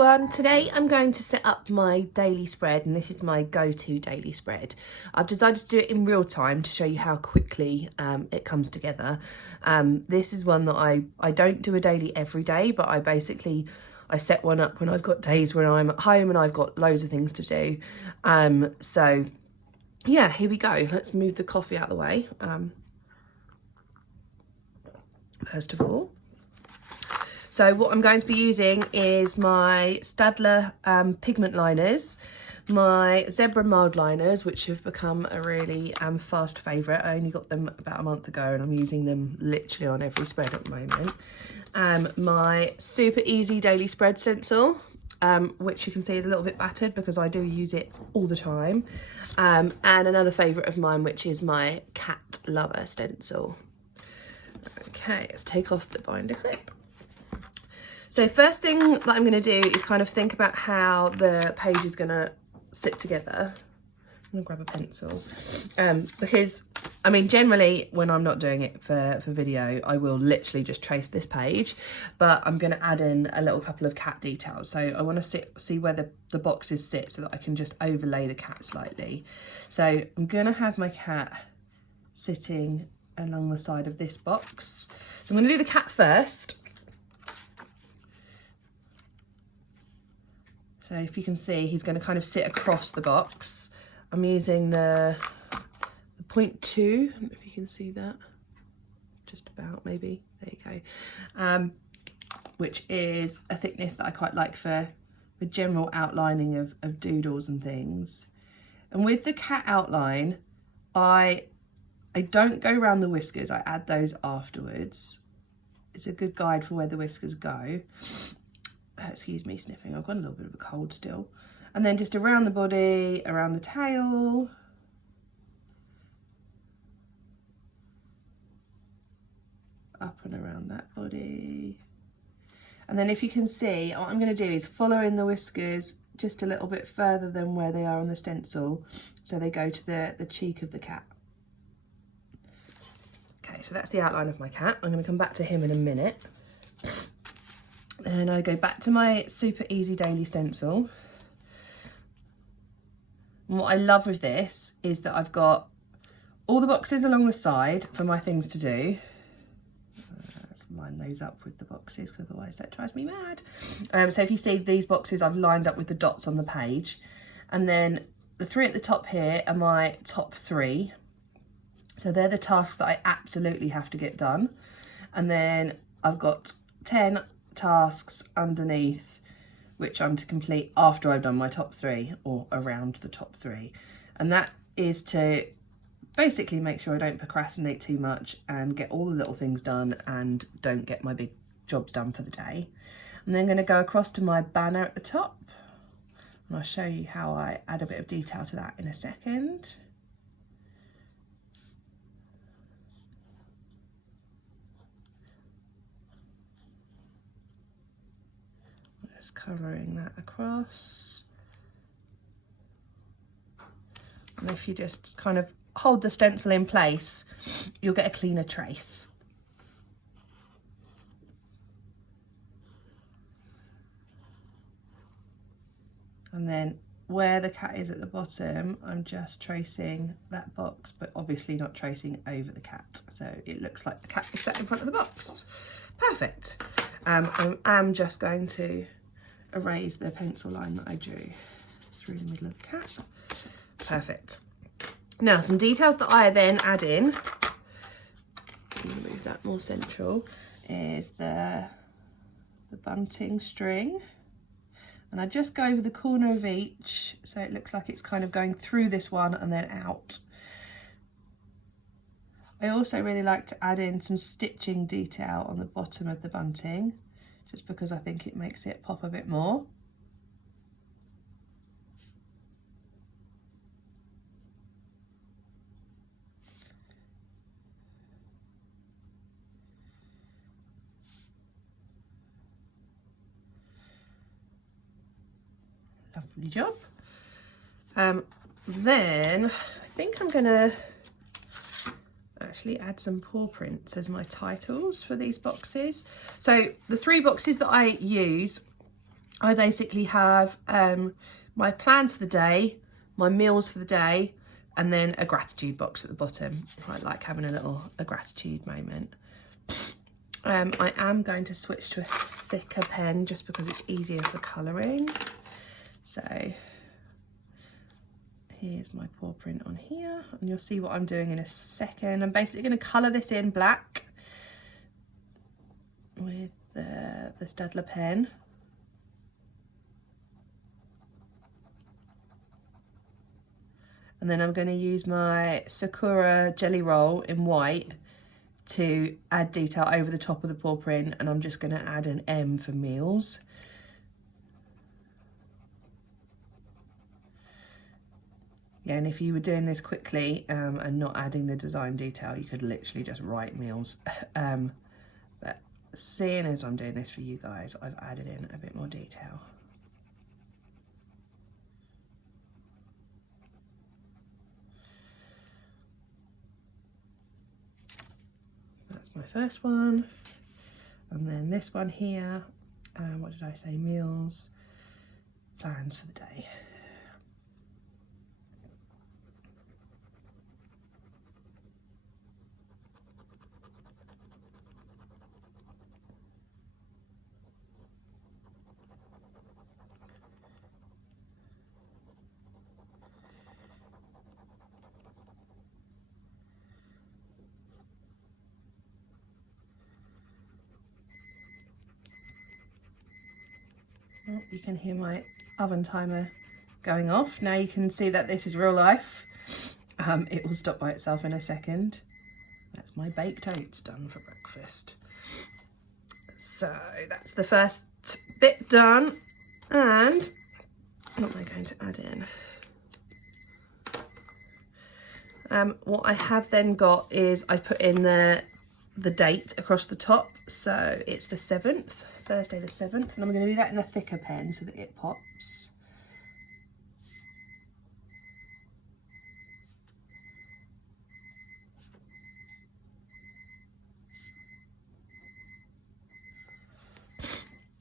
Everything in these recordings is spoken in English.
everyone, today I'm going to set up my daily spread, and this is my go-to daily spread. I've decided to do it in real time to show you how quickly it comes together. This is one that I don't do a daily every day, but I set one up when I've got days where I'm at home and I've got loads of things to do. So yeah, here we go. Let's move the coffee out of the way. First of all. So what I'm going to be using is my Staedtler pigment liners, my zebra mould liners, which have become a really fast favourite. I only got them about a month ago and I'm using them literally on every spread at the moment. My super easy daily spread stencil, which you can see is a little bit battered because I do use it all the time. And another favourite of mine, which is my cat lover stencil. Okay, let's take off the binder clip. So first thing that I'm going to do is kind of think about how the page is going to sit together. I'm going to grab a pencil because, I mean, generally when I'm not doing it for video, I will literally just trace this page, but I'm going to add in a little couple of cat details. So I want to see where the boxes sit so that I can just overlay the cat slightly. So I'm going to have my cat sitting along the side of this box. So I'm going to do the cat first. So if you can see, he's going to kind of sit across the box. I'm using the 0.2, I don't know if you can see that, just about maybe, there you go, which is a thickness that I quite like for general outlining of doodles and things. And with the cat outline, I don't go around the whiskers, I add those afterwards. It's a good guide for where the whiskers go. Excuse me sniffing, I've got a little bit of a cold still. And then just around the body, around the tail. Up and around that body. And then if you can see, what I'm going to do is follow in the whiskers just a little bit further than where they are on the stencil. So they go to the cheek of the cat. Okay, so that's the outline of my cat. I'm going to come back to him in a minute. And I go back to my super easy daily stencil. And what I love with this is that I've got all the boxes along the side for my things to do. Let's line those up with the boxes because otherwise that drives me mad. So if you see these boxes, I've lined up with the dots on the page. And then the three at the top here are my top three. So they're the tasks that I absolutely have to get done. And then I've got 10 tasks underneath which I'm to complete after I've done my top three or around the top three, and that is to basically make sure I don't procrastinate too much and get all the little things done and don't get my big jobs done for the day. And then I'm going to go across to my banner at the top and I'll show you how I add a bit of detail to that in a second. Just colouring that across. And if you just kind of hold the stencil in place, you'll get a cleaner trace. And then where the cat is at the bottom, I'm just tracing that box, but obviously not tracing over the cat. So it looks like the cat is sat in front of the box. Perfect. I am just going to erase the pencil line that I drew through the middle of the cat. Perfect. Now some details that I then add in, move that more central, is the bunting string. And I just go over the corner of each so it looks like it's kind of going through this one and then out. I also really like to add in some stitching detail on the bottom of the bunting, just because I think it makes it pop a bit more. Lovely job. Then I think I'm gonna actually add some paw prints as my titles for these boxes. So the three boxes that I use I basically have my plans for the day, my meals for the day, and then a gratitude box at the bottom. I like having a gratitude moment. I am going to switch to a thicker pen just because it's easier for colouring. So here's my paw print on here, and you'll see what I'm doing in a second. I'm basically going to colour this in black with the Staedtler pen. And then I'm going to use my Sakura Jelly Roll in white to add detail over the top of the paw print, and I'm just going to add an M for meals. Yeah, and if you were doing this quickly and not adding the design detail, you could literally just write meals. But seeing as I'm doing this for you guys, I've added in a bit more detail. That's my first one. And then this one here, what did I say? Meals, plans for the day. Oh, you can hear my oven timer going off. Now you can see that this is real life. It will stop by itself in a second. That's my baked oats done for breakfast. So that's the first bit done. And what am I going to add in? What I have then got is I put in the date across the top. So it's the 7th. Thursday the 7th, and I'm going to do that in a thicker pen so that it pops.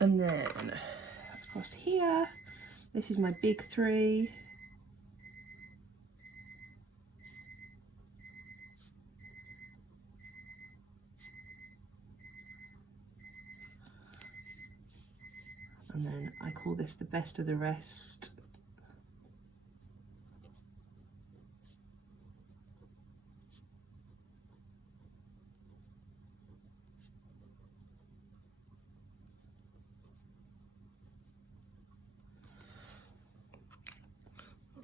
And then across here, this is my big 3. And then I call this the best of the rest.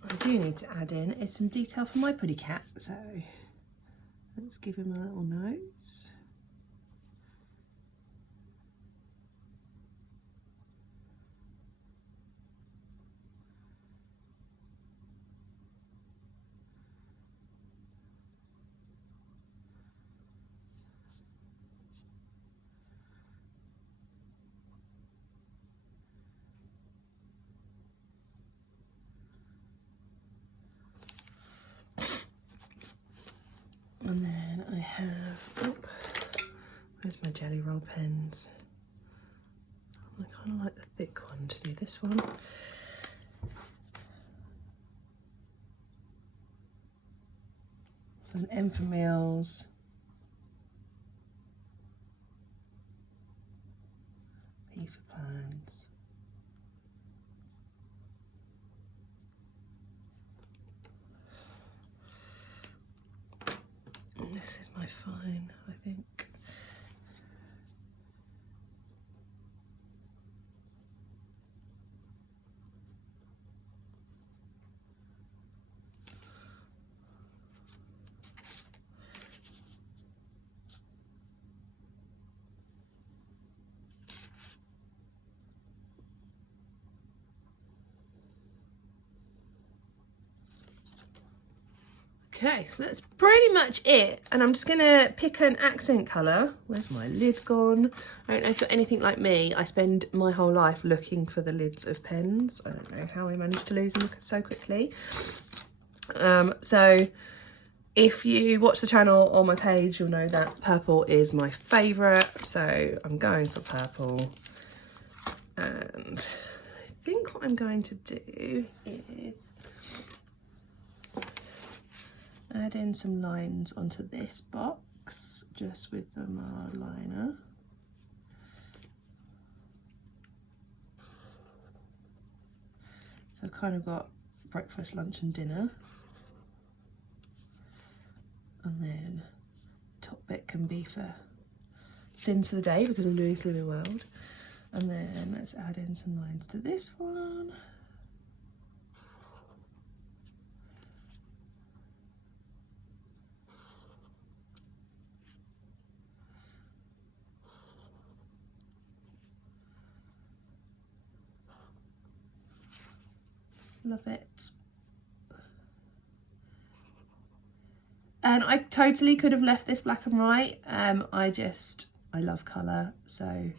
What I do need to add in is some detail for my puddy cat. So let's give him a little nose. And then I have, where's my Jelly Roll pens? I kind of like the thick one to do this one. So an M for meals. P for plans. This is my fine, I think. Okay, so that's pretty much it. And I'm just gonna pick an accent colour. Where's my lid gone? I don't know if you're anything like me. I spend my whole life looking for the lids of pens. I don't know how I managed to lose them so quickly. So if you watch the channel or my page, you'll know that purple is my favourite. So I'm going for purple. And think what I'm going to do is add in some lines onto this box just with the mild liner. So I've kind of got breakfast, lunch and dinner. And then top bit can be for sins for the day because I'm doing Slimming World. And then let's add in some lines to this one. Love it. And I totally could have left this black and white. I love colour, so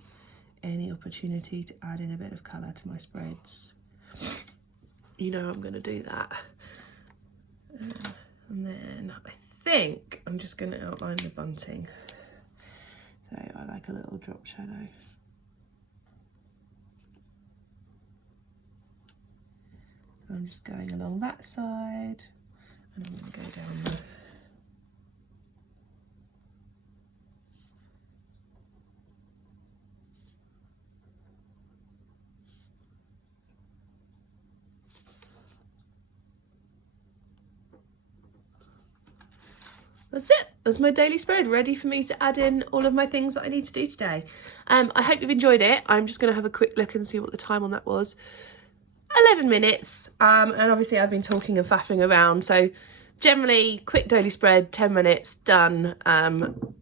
any opportunity to add in a bit of colour to my spreads, you know I'm going to do that. And then I think I'm just going to outline the bunting. So I like a little drop shadow. So I'm just going along that side and I'm going to go down the That's it. That's my daily spread, ready for me to add in all of my things that I need to do today. I hope you've enjoyed it. I'm just going to have a quick look and see what the time on that was. 11 minutes. And obviously I've been talking and faffing around. So generally, quick daily spread, 10 minutes, done,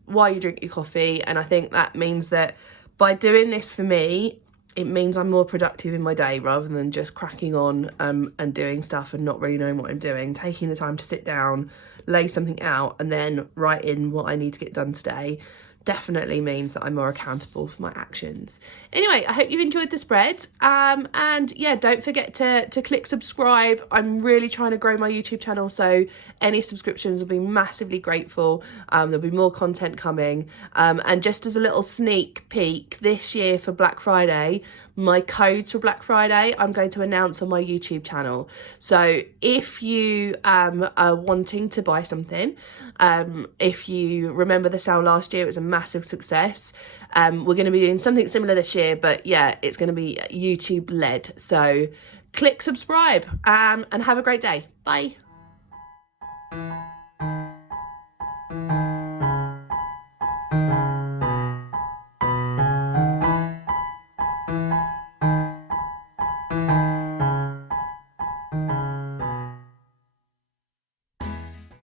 while you drink your coffee. And I think that means that by doing this for me, it means I'm more productive in my day rather than just cracking on and doing stuff and not really knowing what I'm doing. Taking the time to sit down, lay something out and then write in what I need to get done today definitely means that I'm more accountable for my actions. Anyway, I hope you've enjoyed the spread. And yeah, don't forget to click subscribe. I'm really trying to grow my YouTube channel, so any subscriptions will be massively grateful. There'll be more content coming. And just as a little sneak peek, this year for Black Friday, my codes for Black Friday I'm going to announce on my YouTube channel. So if you are wanting to buy something, if you remember the sale last year, it was a massive success. We're going to be doing something similar this year, but yeah, it's going to be YouTube led. So click subscribe and have a great day. Bye.